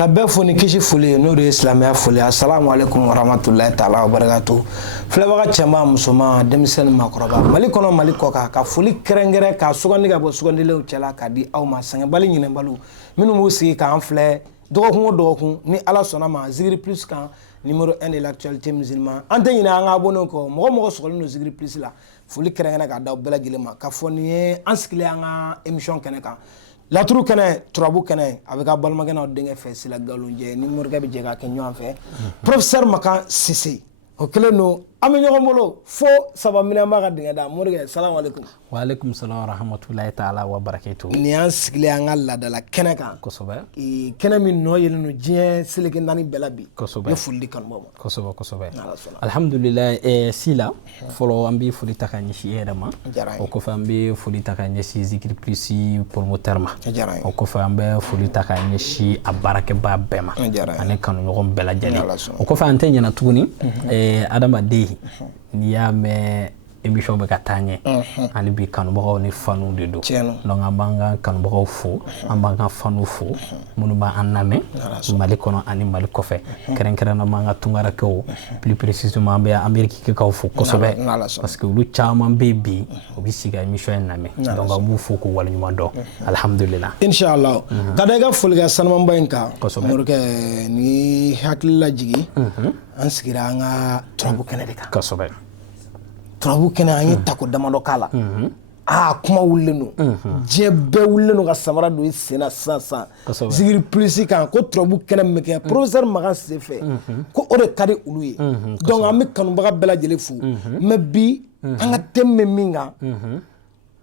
ka bɛɛ fo ni kisi foli n'o de ye silamɛya foli assalamu alaikum warahmatullahi ta'ala wabarakatuh filɛbaga cɛman musoman denmisɛnnin maakɔrɔba Mali kɔnɔ Mali kɔkan ka foli kɛrɛnkɛrɛn ka sugandi ka bɔ sugandilenw cɛla ka di aw ma sɛgɛnbali ɲinɛbaliw minnu b'u sigi k'an filɛ dɔgɔkun o dɔgɔkun ni Ala sɔnna ma Zikiri Plus kan numéro 1 de l'actualité musulman an tɛ ɲinɛ an ka abonné kɔ mɔgɔ sɔgɔlen don Zikiri Plus la foli kɛrɛnkɛrɛn ka da bɛɛ lajɛlen ma ka fɔ nin ye an sigilen an ka émission kɛnɛ kan laturu kɛnɛ turabu kɛnɛ a bɛ ka balimakɛ n'aw denkɛ fɛ Sila Galonjɛ ni morikɛ bɛ jɛ ka kɛ ɲɔgɔn fɛ professeur Makan Sise o kelen don an bɛ ɲɔgɔn bolo fo saba minɛnba ka dingɛ da morikɛ salamu alaikum wa alaikum salam wa rahmatullahi ta'ala wa barakatuh ni an sigilen an ka ladala kɛnɛ kan kosɛbɛ kɛnɛ min nɔ yelen don diɲɛ seleke naani bɛɛ la bi kosɛbɛ ne foli di kanubaw ma kosɛbɛ alhamdulillah Sila fɔlɔ an bɛ foli ta ka ɲɛsin e yɛrɛ ma o kɔfɛ an bɛ foli ta ka ɲɛsin Zikiri Plus promoteur ma o kɔfɛ an bɛ foli ta ka ɲɛsin a baarakɛbaa bɛɛ ma ani kanuɲɔgɔn bɛɛ lajɛlen o kɔfɛ an tɛ ɲɛna tuguni adamaden n'i y'a mɛn émission bɛ ka taa ɲɛ ani bi kanubagaw ni fanuw de don donc an b'an ka kanubagaw fo an b'an ka fanuw fo minnu b'an lamɛn Mali kɔnɔ ani Mali kɔfɛ kɛrɛnkɛrɛnnama an ka tungarakɛw plus précisément an bɛ Amerikikaw fo kosɛbɛ parce que olu caman bɛ yen bi u bɛ sigi ka émission in lamɛn donc an b'u fo k'u waleɲuman dɔn alhamdulillah inshallah ka da i ka foli kɛ sanumaba in kan morikɛ ni hakili lajigi an sigira an ka turabu kɛnɛ de kan kosɛbɛ turabu kɛnɛ an ye tako damadɔ k'a la kuma wulilen don diɲɛ bɛɛ wulilen don ka samara don i sen na sisan Zikiri Plus kan ko turabu kɛnɛ min bɛ kɛ professeur Makan Sise fɛ ko o de ka di olu ye donc an bɛ kanubaga bɛɛ lajɛlen fo mais bi an ka thème bɛ min kan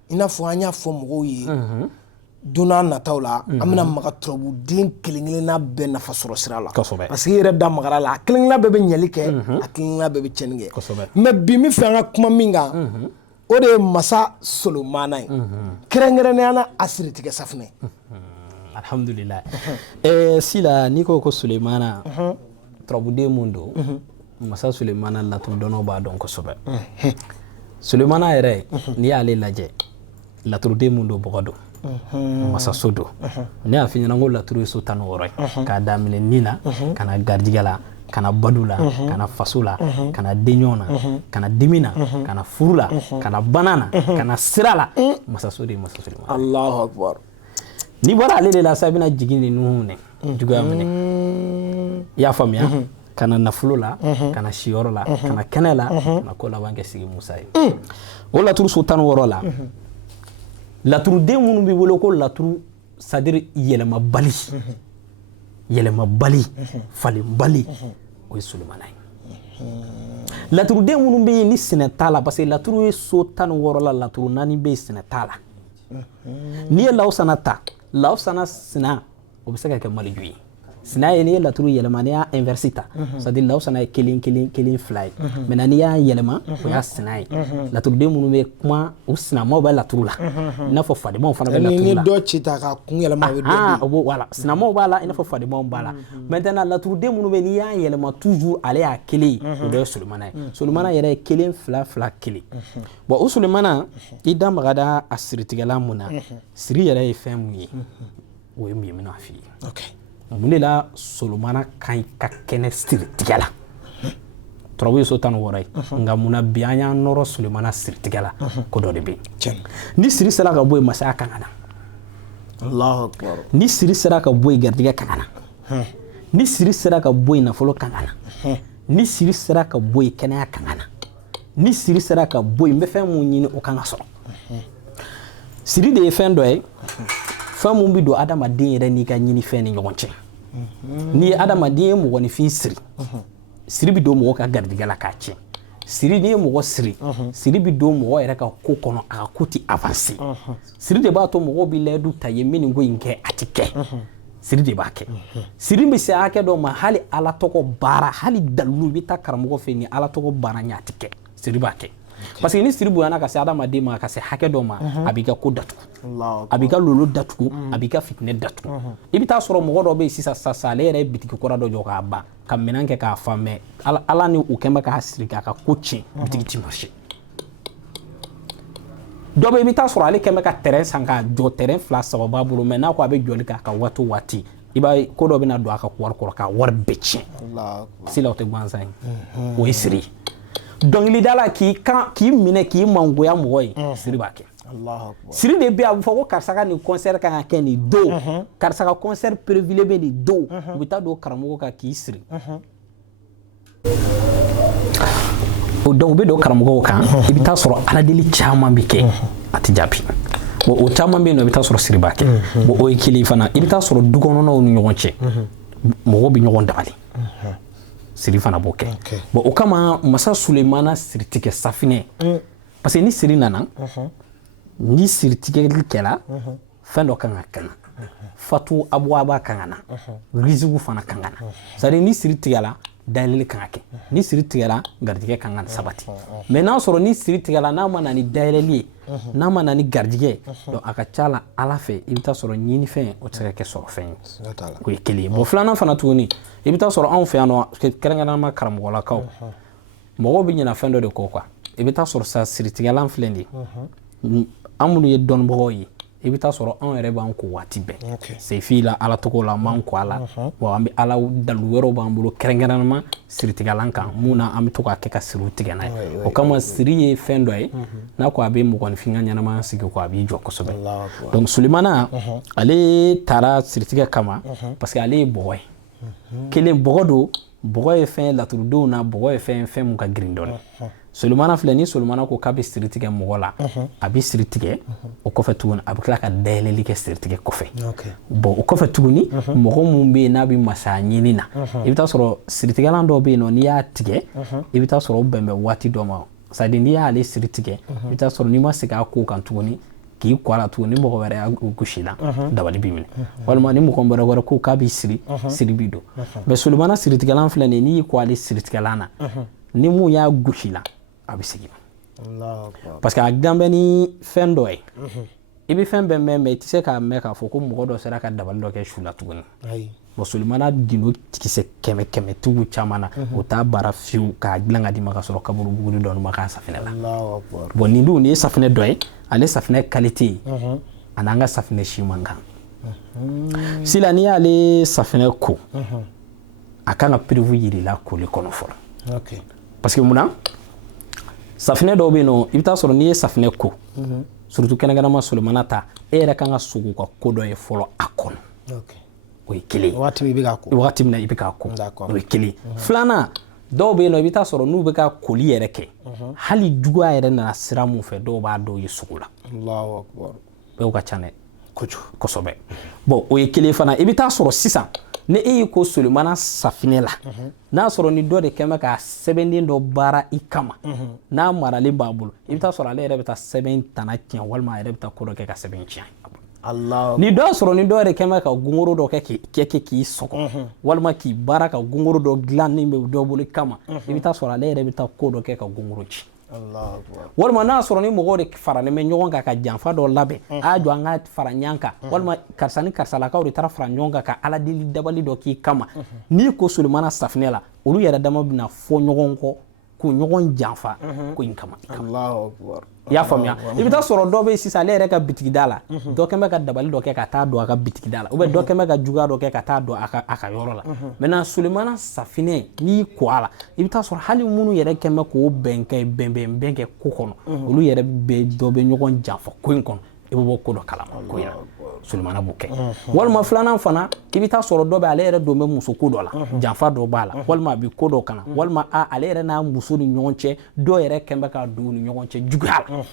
i n'a fɔ an y'a fɔ mɔgɔw ye don n'a nataw la an bɛna maga turabu den kelen-kelenna bɛɛ nafa sɔrɔ sira la parce que i yɛrɛ da magara la a kelen-kelenna bɛɛ bɛ ɲɛli kɛ a kelen-kelenna bɛɛ bɛ tiɲɛni kɛ mais bi min fɛ an ka kuma min kan o de ye Masa Solomana ye kɛrɛnkɛrɛnnenya la a siritigɛ safunɛ alhamdulillah Sila n'i ko Solomana turabuden mun don Masa Solomana laturudɔnnaw b'a dɔn kosɛbɛ Solomana yɛrɛ n'i y'ale lajɛ laturuden mun don bɔgɔ don masaso don ne y'a f'i ɲɛna ko laturu ye so 16 ye k'a daminɛ ni na ka na garijɛgɛ la ka na badu la ka na faso la ka na denɲɔgɔn na ka na dimi na ka na furu la ka na bana na ka na sira la masaso de ye Masa Solomana Allahu akbar n'i bɔra ale de la sa bɛna jigin ni nuhu minɛ juguya minɛ i y'a faamuya ka na nafolo la ka na siyɔrɔ la ka na kɛnɛ la ka na ko laban kɛ sigi Musa ye o laturu so 16 la laturuden minnu b'i bolo ko laturu c'est-à-dire yɛlɛmabali falenbali o ye Solomana ye laturuden minnu bɛ yen ni sɛnɛ t'a la parce que laturu ye so 16 la laturu 4 bɛ yen sɛnɛ t'a la n'i ye Lawusana ta Lawusana sina o bɛ se ka kɛ Maliju ye sina ye n'i ye laturu yɛlɛma n'i y'a inverse ta c'est-à-dire Lawusana ye kelen fila ye maintenant n'i y'a yɛlɛma o y'a sina ye laturuden minnu bɛ kuma u sinamaw bɛ laturu la i n'a fɔ fademaw fana bɛ laturu la ni dɔ ci ta ka kun yɛlɛma o bɛ o b'o voilà sinamaw b'a la i n'a fɔ fademaw b'a la maintenant laturuden minnu bɛ n'i y'a yɛlɛma toujours ale y'a kelen ye o dɔ ye Solomana ye Solomana yɛrɛ ye kelen fila kelen bon o Solomana i da maga da a siritigɛla mun na siri yɛrɛ ye fɛn mun ye o ye mun ye n bɛna f'i ye mun de la Solomana kan i ka kɛnɛ siritigɛ la turabu ye so 16 ye nka mun na bi an y'an nɔrɔ Solomana siritigɛ la ko dɔ de bɛ yen ni siri sera ka bɔ yen masaya kan ka na Allahu akbar ni siri sera ka bɔ yen garijɛgɛ kan ka na ni siri sera ka bɔ yen nafolo kan ka na ni siri sera ka bɔ yen kɛnɛya kan ka na ni siri sera ka bɔ yen n bɛ fɛn mun ɲini o kan ka sɔrɔ siri de ye fɛn dɔ ye fɛn mun bɛ don adamaden yɛrɛ n'i ka ɲinifɛn ni ɲɔgɔn cɛ n'i ye adamaden ye mɔgɔninfin siri siri bɛ don mɔgɔ ka garijɛgɛ la k'a tiɲɛ siri n'i ye mɔgɔ siri siri bɛ don mɔgɔ yɛrɛ ka ko kɔnɔ a ka ko tɛ avancer siri de b'a to mɔgɔw bɛ layidu ta ye min nin ko in kɛ a tɛ kɛ siri de b'a kɛ siri bɛ se hakɛ dɔ ma hali Ala tɔgɔ baara hali dalilu i bɛ taa karamɔgɔ fɛ yen ni Ala tɔgɔ baara ɲɛ a tɛ kɛ siri b'a kɛ parce que ni siri bonyana ka se adamaden ma ka se hakɛ dɔ ma a b'i ka ko datugu a b'i ka lolo datugu a b'i ka fitinɛ datugu i bɛ taa sɔrɔ mɔgɔ dɔ bɛ yen sisan ale yɛrɛ ye bitigi kura dɔ jɔ k'a ban ka minɛn kɛ k'a fa mais Ala ni u kɛn bɛ k'a siri k'a ka ko tiɲɛ bitigi ti marché dɔ bɛ i bɛ taa sɔrɔ ale kɛn bɛ ka terrain san ka jɔ terrain 2 3 b'a bolo mais n'a ko a bɛ jɔli k'a ka waati i b'a ye ko dɔ bɛna don a ka wari kɔrɔ k'a wari bɛɛ tiɲɛ sila o tɛ gansan ye o ye siri dɔnkilidala k'i minɛ k'i mangoya mɔgɔ ye siri b'a kɛ siri de bɛ a bɛ fɔ ko karisa ka nin concert kan ka kɛ nin don karisa ka concert prévulé bɛ nin don u bɛ taa don karamɔgɔ kan k'i siri donc u bɛ don karamɔgɔw kan i bɛ taa sɔrɔ aladeli caman bɛ kɛ a tɛ jaabi bon o caman bɛ yen nɔ i bɛ taa sɔrɔ siri b'a kɛ bon o ye kelen fana i bɛ taa sɔrɔ du kɔnɔnaw ni ɲɔgɔn cɛ mɔgɔw bɛ ɲɔgɔn dabali siri fana b'o kɛ bon o kama masa Sulemana siri tigɛ safinɛ parce que ni siri nana ni siri tigɛli kɛla fɛn dɔ kan ka kana fatu abwaba kan ka na riziku fana kan ka na c'est à dire ni siri tigɛla dayɛlɛli kan ka kɛ ni siri tigɛla garijɛgɛ kan ka sabati mais n'a sɔrɔ ni siri tigɛla n'a ma na ni dayɛlɛli ye n'a ma na ni garijɛgɛ donc a ka ca la Ala fɛ i bɛ taa sɔrɔ ɲinifɛn o tɛ se ka kɛ sɔrɔ fɛn ye o ye kelen ye bon filanan fana tuguni i bɛ taa sɔrɔ anw fɛ yan nɔ kɛrɛnkɛrɛnnama karamɔgɔlakaw mɔgɔw bɛ ɲinɛ fɛn dɔ de kɔ quoi i bɛ taa sɔrɔ sa siri tigɛlan filɛ nin ye an minnu ye dɔnnibagaw ye i bɛ taa sɔrɔ anw yɛrɛ b'an ko waati bɛɛ sefi la Ala tɔgɔ la an b'an ko a la wa an bɛ Ala dalu wɛrɛw b'an bolo kɛrɛnkɛrɛnnama siri tigɛlan kan mun na an bɛ to k'a kɛ ka siriw tigɛ n'a ye o kama siri ye fɛn dɔ ye n'a ko a bɛ mɔgɔninfin ka ɲɛnamaya sigi ko a b'i jɔ kosɛbɛ donc Sulemana ale taara siri tigɛ kama parce que ale ye bɔgɔ ye kelen bɔgɔ don bɔgɔ ye fɛn ye laturudenw na bɔgɔ ye fɛn mun ka girin dɔɔni Sulemana filɛ ni Sulemana ko k'a bɛ siri tigɛ mɔgɔ la a bɛ siri tigɛ o kɔfɛ tuguni a bɛ tila ka dayɛlɛli kɛ siri tigɛ kɔfɛ bon o kɔfɛ tuguni mɔgɔ mun bɛ yen n'a bɛ masaya ɲini na i bɛ taa sɔrɔ siritigɛlan dɔw bɛ yen nɔ n'i y'a tigɛ i bɛ taa sɔrɔ o bɛn bɛ waati dɔ ma c'est à dire n'i y'ale siri tigɛ i bɛ taa sɔrɔ n'i ma segin a ko kan tuguni k'i kɔ a la tuguni ni mɔgɔ wɛrɛ y'a gosi la dabali b'i minɛ walima ni mɔgɔ wɛrɛ ko k'a bɛ siri siri b'i don mais Sulemana siritigɛlan filɛ nin ye n'i y'i kɔ ale siritigɛlan na ni mun y'a gosi la a bɛ segin parce que a dilan bɛ ni fɛn dɔ ye i bɛ fɛn bɛɛ mɛn mais i tɛ se k'a mɛn k'a fɔ ko mɔgɔ dɔ sera ka dabali dɔ kɛ su la tuguni bon Sulemana gindo kisɛ kɛmɛ tigiw caman na o t'a baara fiyewu k'a dilan ka d'i ma ka sɔrɔ kaburu buguri dɔ ma k'a safinɛ la bon nin dun nin ye safinɛ dɔ ye ale safinɛ qualité a n'an ka safinɛ si man kan sila n'i y'ale safinɛ ko a kan ka prévu yir'i la koli kɔnɔ fɔlɔ parce que munna safinɛ dɔw bɛ yen nɔ i bɛ taa sɔrɔ n'i ye safinɛ ko surtout kɛnɛkɛnɛma Sulemana ta e yɛrɛ kan ka sogo ka ko dɔ ye fɔlɔ a kɔnɔ o ye kelen wagati min na i bɛ k'a ko o ye kelen filanan dɔw bɛ yen nɔ i bɛ taa sɔrɔ n'u bɛ ka koli yɛrɛ kɛ hali juguya yɛrɛ nana sira mun fɛ dɔw b'a dɔw ye sogo la bɛɛ ka ca dɛ kosɛbɛ bon o ye kelen fana i bɛ taa sɔrɔ sisan ni e y'i ko Sulemana safinɛ la n'a sɔrɔ ni dɔ de kɛn bɛ ka sɛbɛnden dɔ baara i kama n'a maralen b'a bolo i bɛ taa sɔrɔ ale yɛrɛ bɛ taa sɛbɛn tana tiɲɛ walima a yɛrɛ bɛ taa ko dɔ kɛ ka sɛbɛn tiɲɛ ni dɔ sɔrɔ ni dɔ yɛrɛ kɛn bɛ ka gongoro dɔ kɛ k'i sɔgɔ walima k'i baara ka gongoro dɔ dilan min bɛ dɔ bolo kama i bɛ taa sɔrɔ ale yɛrɛ bɛ taa ko dɔ kɛ ka gongoro ci walima n'a sɔrɔ ni mɔgɔw de faralen bɛ ɲɔgɔn kan ka janfa dɔ labɛn a jɔ an ka fara ɲɔgɔn kan walima karisa ni karisalakaw de taara fara ɲɔgɔn kan ka ala deli dabali dɔ k'i kama n'i ko Sulemana safinɛ la olu yɛrɛ dama bɛna fɔ ɲɔgɔn kɔ k'u ɲɔgɔn janfa ko in kama i y'a faamuya i bɛ taa sɔrɔ dɔ bɛ yen sisan ale yɛrɛ ka bitigida la dɔ kɛn bɛ ka dabali dɔ kɛ ka taa don a ka bitigida la ou bien dɔ kɛn bɛ ka juguya dɔ kɛ ka taa don a ka yɔrɔ la maintenant Sulemana safinɛ n'i ko a la i bɛ taa sɔrɔ hali minnu yɛrɛ kɛn bɛ k'o bɛn kɛ ko kɔnɔ olu yɛrɛ dɔ bɛ ɲɔgɔn janfa ko in kɔnɔ i bɛ bɔ ko dɔ kalama ko in na Sulemana b'o kɛ walima filanan fana i bɛ taa sɔrɔ dɔ bɛ ale yɛrɛ don bɛ muso ko dɔ la janfa dɔ b'a la walima a bɛ ko dɔ kana walima ale yɛrɛ n'a muso ni ɲɔgɔn cɛ dɔw yɛrɛ kɛn bɛ ka don ni ɲɔgɔn cɛ juguya la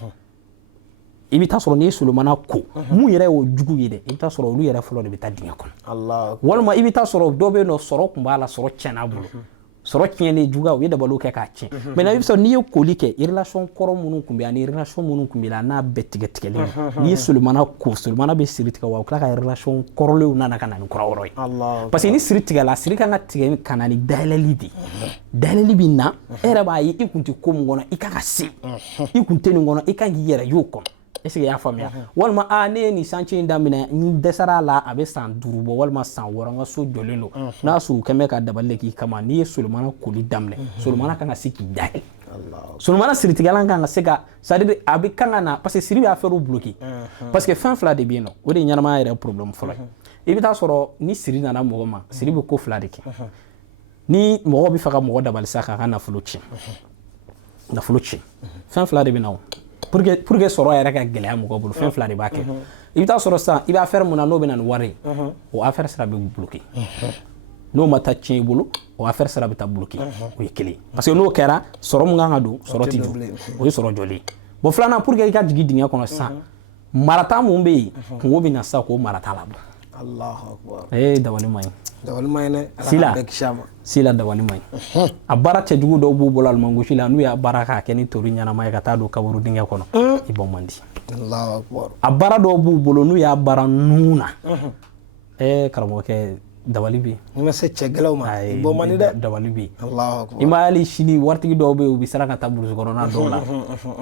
i bɛ taa sɔrɔ n'i ye Sulemana ko mun yɛrɛ y'o jugu ye dɛ i bɛ taa sɔrɔ olu yɛrɛ fɔlɔ de bɛ taa dingɛ kɔnɔ walima i bɛ taa sɔrɔ dɔ bɛ yen nɔ sɔrɔ tun b'a la sɔrɔ tiɲɛna bolo sɔrɔ tiɲɛnen juguya u ye dabaliw kɛ k'a tiɲɛ maintenant i bɛ sɔrɔ n'i ye koli kɛ relation kɔrɔ minnu tun bɛ yan ani relation minnu tun bɛ la n'a bɛɛ tigɛlen n'i ye Sulemana ko Sulemana bɛ siri tigɛ wa u tila ka relation kɔrɔlenw nana ka na ni kura wɛrɛ ye parce que ni siri tigɛla siri kan ka tigɛ ka na ni dayɛlɛli de dayɛlɛli bɛ na e yɛrɛ b'a ye i kun tɛ ko min kɔnɔ i kan ka se i kun tɛ nin kɔnɔ i kan k'i yɛrɛ y'o kɔnɔ est-ce que i y'a faamuya walima ne ye nin chantier in daminɛ n dɛsɛra a la a bɛ san 5 bɔ walima san 6 n ka so jɔlen don n'a sɔrɔ u kɛn bɛ ka dabali de k'i kama n'i ye Sulemana koli daminɛ Sulemana kan ka se k'i dayɛlɛ Sulemana siritigɛlan kan ka se ka c'est à dire a bɛ kan ka na parce que siri bɛ affaire bloqué parce que fɛn fila de bɛ yen nɔ o de ye ɲɛnamaya yɛrɛ problème fɔlɔ ye i bɛ taa sɔrɔ ni siri nana mɔgɔ ma siri bɛ ko fila de kɛ ni mɔgɔ bɛ fɛ ka mɔgɔ dabali sa k'a ka nafolo tiɲɛ fɛn fila de bɛ na o pour que sɔrɔ yɛrɛ ka gɛlɛya mɔgɔ bolo fɛn fila de b'a kɛ i bɛ taa sɔrɔ sisan i bɛ affaire mun na n'o bɛ na ni wari ye o affaire sira bɛ bloquer n'o ma taa tiɲɛ i bolo o affaire sira bɛ taa bloquer o ye kelen parce que n'o kɛra sɔrɔ mun kan ka don sɔrɔ tɛ jɔ o ye sɔrɔ jɔlen bon filanan pour que i ka jigin dingɛ kɔnɔ sisan marata mun bɛ yen kungo bɛ na sisan k'o marata la bɔ Allahu akbar dabali man ɲi dabali man ɲi dɛ sila dabali man ɲi a baara cɛjugu dɔw b'u bolo alimangosi la n'u y'a baara k'a kɛ ni tori ɲɛnama ye ka taa don kaburu dingɛ kɔnɔ i bɔ man di Allahu akbar a baara dɔw b'u bolo n'u y'a baara nun na karamɔgɔkɛ dabali bɛ yen n'i ma se cɛgɛlɛw ma i bɔ man di dɛ dabali bɛ yen Allahu akbar i ma hali sini waritigi dɔw bɛ yen u bɛ siran ka taa burusi kɔnɔna dɔw la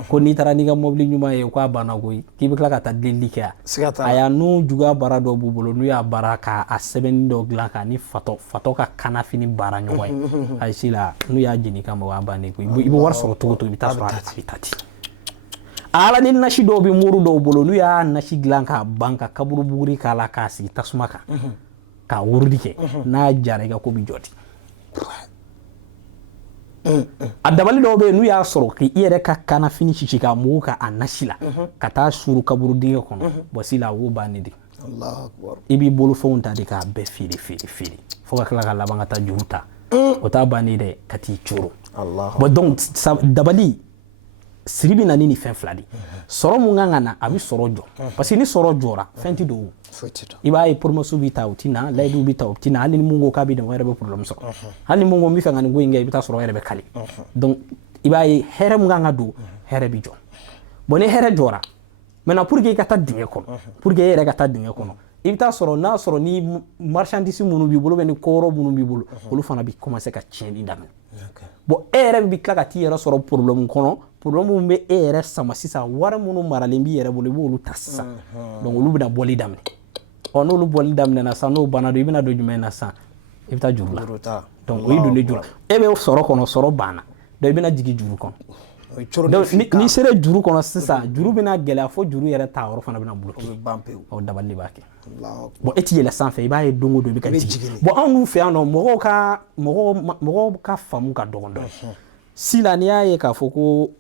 ko n'i taara n'i ka mobili ɲuman ye k'a banna koyi k'i bɛ tila ka taa delili kɛ yan a y'a nun juguya baara dɔw b'u bolo n'u y'a baara k'a sɛbɛnni dɔw dilan k'a ni fatɔ ka kanafini baara ɲɔgɔn ye ayi si la n'u y'a jeni kama o y'a bannen koyi i bɛ wari sɔrɔ cogo o cogo i bɛ taa sɔrɔ a bɛ taa ten ala ni nasi dɔw bɛ muru dɔw bolo n'u y'a nasi dilan k'a ban ka kaburu buguri k'a la k'a sigi tasuma kan ka wurudi kɛ n'a jara i ka ko bɛ jɔ ten a dabali dɔw bɛ yen n'u y'a sɔrɔ k'i yɛrɛ ka kanafini sisi k'a mugu k'a nasi la ka taa suru kaburu dingɛ kɔnɔ bɔsi la o y'o bannen de i b'i bolofɛnw ta de k'a bɛɛ feere fo ka tila ka laban ka taa juru ta o t'a bannen dɛ ka t'i coro bon donc dabali siri bɛ na ni fɛn fila de sɔrɔ mun kan ka na a bɛ sɔrɔ jɔ parce que ni sɔrɔ jɔra fɛn tɛ don i b'a ye promotion bɛ ta o tɛ na layidu bɛ ta o tɛ na hali ni mun ko k'a bɛ dɛmɛ o yɛrɛ bɛ problème sɔrɔ hali ni mun ko n bɛ fɛ ka nin ko in kɛ i bɛ taa sɔrɔ o yɛrɛ bɛ kale donc i b'a ye hɛrɛ mun kan ka don hɛrɛ bɛ jɔ bon ni hɛrɛ jɔra maintenant pour que i ka taa dingɛ kɔnɔ pour que e yɛrɛ ka taa dingɛ kɔnɔ i bɛ taa sɔrɔ n'a sɔrɔ ni marchandise minnu b'i bolo ni kɔrɔ minnu b'i bolo olu fana bɛ commencer ka tiɲɛni daminɛ bon e yɛrɛ bɛ tila ka t'i yɛrɛ sɔrɔ problème kɔnɔ problème min bɛ e yɛrɛ sama sisan wari minnu maralen b'i yɛrɛ bolo i b'olu ta sisan donc olu bɛna bɔli daminɛ n'olu bɔli daminɛna sisan n'o banna don i bɛna don jumɛn na sisan i bɛ taa juru la donc o y'i don ne juru la e bɛ sɔrɔ kɔnɔ sɔrɔ banna donc i bɛna jigin juru kɔnɔ donc n'i sera juru kɔnɔ sisan juru bɛna gɛlɛya fo juru yɛrɛ ta yɔrɔ fana bɛna bloquer o dabali de b'a kɛ bon e t'i yɛlɛ sanfɛ i b'a ye don o don i bɛ ka jigin bon anw dun fɛ yan nɔ mɔgɔw ka faamu ka dɔgɔn dɔɔnin si la n'i y'a ye k'a fɔ ko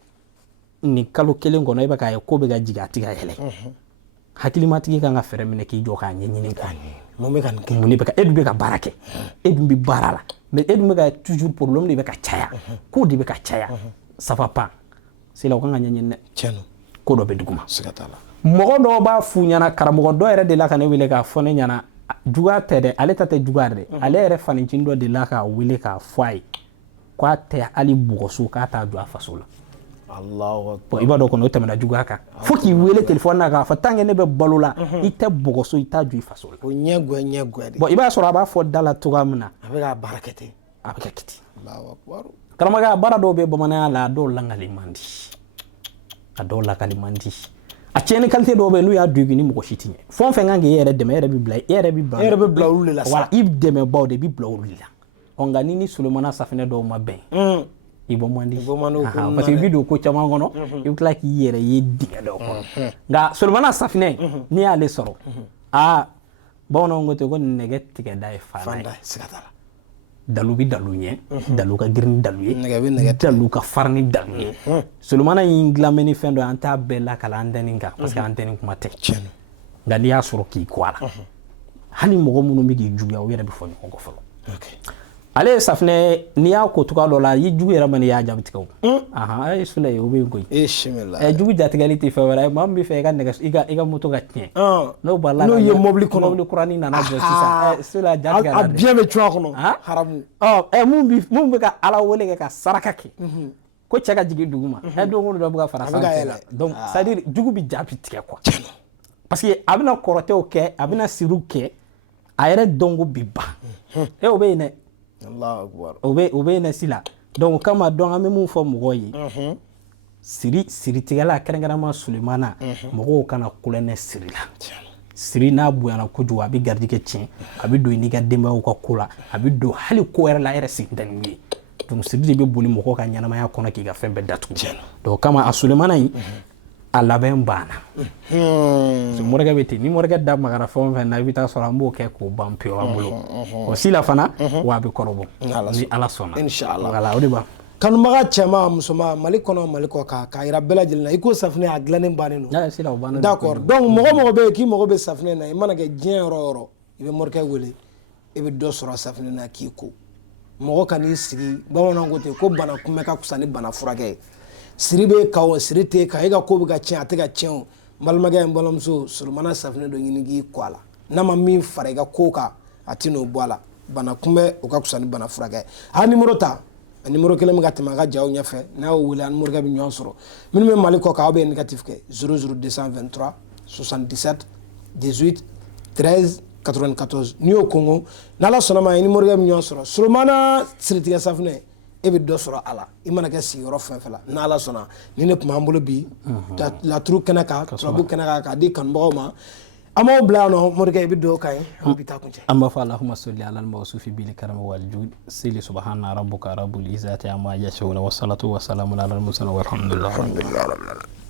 nin kalo kelen kɔnɔ e bɛ k'a ye ko bɛ ka jigin a tɛ ka yɛlɛ hakilimatigi kan ka fɛɛrɛ minɛ k'i jɔ k'a ɲɛɲini mun bɛ ka nin kɛ mun de bɛ ka e dun bɛ ka baara kɛ e dun bɛ baara la mais e dun bɛ ka toujours problème de bɛ ka caya ko de bɛ ka caya ça va pas c'est là o kan ka ɲɛɲini dɛ tiɲɛ don ko dɔ bɛ duguma siga t'a la mɔgɔ dɔw b'a f'u ɲɛna karamɔgɔ dɔ yɛrɛ de la ka ne wele k'a fɔ ne ɲɛna juguya tɛ dɛ ale ta tɛ juguya dɛ ale yɛrɛ fanicini dɔ de la k'a wele k'a fɔ a ye k'a tɛ hali bɔgɔso k'a t'a jɔ a faso la bon i b'a dɔn kɔnɔ o tɛmɛna juguya kan fo k'i wele téléphone na k'a fɔ tant que ne bɛ balo la i tɛ bɔgɔso i t'a jɔ i faso la o ɲɛgoya de bon i b'a sɔrɔ a b'a fɔ da la cogoya min na a bɛ k'a baara kɛ ten a bɛ kɛ ten karamɔgɔya baara dɔw bɛ bamananya la a dɔw langali man di a dɔw lakali man di a tiɲɛni qualité dɔw bɛ yen n'u y'a don i kun ni mɔgɔ si tɛ ɲɛ fɛn o fɛn kan k'e yɛrɛ dɛmɛ e yɛrɛ bɛ bila olu de la sa i dɛmɛbaw de bɛ bila olu de la nka ni Sulemana safinɛ dɔw ma bɛn i bɔ man di parce que i bɛ don ko caman kɔnɔ i bɛ tila k'i yɛrɛ ye dingɛ dɔw kɔnɔ nka Sulemana safinɛ n'i y'ale sɔrɔ bamananw ko ten ko nɛgɛ tigɛda ye fana ye dalu bɛ dalu ɲɛ dalu ka girin ni dalu ye dalu ka farin ni dalu ye Sulemana in dilan bɛ ni fɛn dɔ an t'a bɛɛ lakala antenne kan parce que antenne kuma tɛ nka n'i y'a sɔrɔ k'i kɔ a la hali mɔgɔ minnu bɛ k'i juguya o yɛrɛ bɛ fɔ ɲɔgɔn kɔ fɔlɔ ale ye safinɛ n'i y'a ko cogoya dɔ la i jugu yɛrɛ ma n'i y'a jaabi tigɛ o a ye Sule ye o bɛ yen koyi jugu jatigɛli tɛ fɛn wɛrɛ ye maa min bɛ fɛ i ka moto ka tiɲɛ n'o b'a la n'o ye mobili kuranin nana jɔ sisan Sule a jatigɛra a biɲɛ bɛ cun a kɔnɔ haramu mun bɛ ka Ala wele kɛ ka saraka kɛ ko cɛ ka jigin dugu ma don o don dɔ bɛ ka fara sanfɛ donc c'est à dire jugu bɛ jaabi tigɛ quoi parce que a bɛna kɔrɔtɛw kɛ a bɛna siriw kɛ a yɛrɛ dɔnko bɛ ban o bɛ yen dɛ o bɛ yen dɛ si la donc o kama donc an bɛ mun fɔ mɔgɔw ye siritigɛla kɛrɛnkɛrɛnma Sulemana mɔgɔw kana kulɛnɛ siri la siri n'a bonyana kojugu a bɛ garijɛgɛ tiɲɛ a bɛ don i n'i ka denbayaw ka ko la a bɛ don hali ko wɛrɛ la a yɛrɛ sigi tɛ nin ye donc siri de bɛ boli mɔgɔw ka ɲɛnamaya kɔnɔ k'i ka fɛn bɛɛ datugu donc o kama a Sulemana in a labɛn banna morikɛ bɛ ten ni morikɛ da magara fɛn o fɛn na i bɛ taa sɔrɔ an b'o kɛ k'o ban pewu an bolo o si la fana wa a bɛ kɔrɔbɔ ni ala sɔnna inshallah o de b'a kanubaga cɛman musoman Mali kɔnɔ Mali kɔ kan k'a yira bɛɛ lajɛlen na i ko safinɛ a dilannen bannen don d'accord donc mɔgɔ bɛ yen k'i mago bɛ safinɛ na i mana kɛ diɲɛ yɔrɔ o yɔrɔ i bɛ morikɛ wele i bɛ dɔ sɔrɔ safinɛ na k'i ko mɔgɔ ka n'i sigi bamananw ko ten ko bana kunbɛ ka fisa ni bana furakɛ ye siri bɛ ka o siri tɛ ka e ka ko bɛ ka tiɲɛ a tɛ ka tiɲɛ o n balimakɛ n balimamuso surumana safinɛ dɔ ɲini k'i ko a la n'a ma min fara i ka ko kan a tɛ n'o bɔ a la bana kunbɛ o ka fisa ni bana furakɛ ye a numéro ta a numéro kelen bɛ ka tɛmɛ a ka jaw ɲɛfɛ n'a y'o wele a ni morikɛ bɛ ɲɔgɔn sɔrɔ minnu bɛ Mali kɔ kan aw bɛ négatif kɛ 00223 77 18 13 94 n'i y'o kɔngɔ n'ala sɔnna ma i ni morikɛ bɛ ɲɔgɔn sɔrɔ surumana siritigɛ safinɛ e bɛ dɔ sɔrɔ a la i mana kɛ sigiyɔrɔ fɛn fɛn la n'ala sɔnna ni ne tun b'an bolo bi laturu kɛnɛ kan turabu kɛnɛ kan k'a di kanubagaw ma an b'aw bila yan nɔ morikɛ i bɛ dugawu k'an ye an bɛ taa kuncɛ an b'a fɔ allahumma salli ala al-mawsufi bil karam wal jud sili subhana rabbika rabbul izzati amma yasifun wa salatu wa salamun ala al-mursalin walhamdulillahi rabbil alamin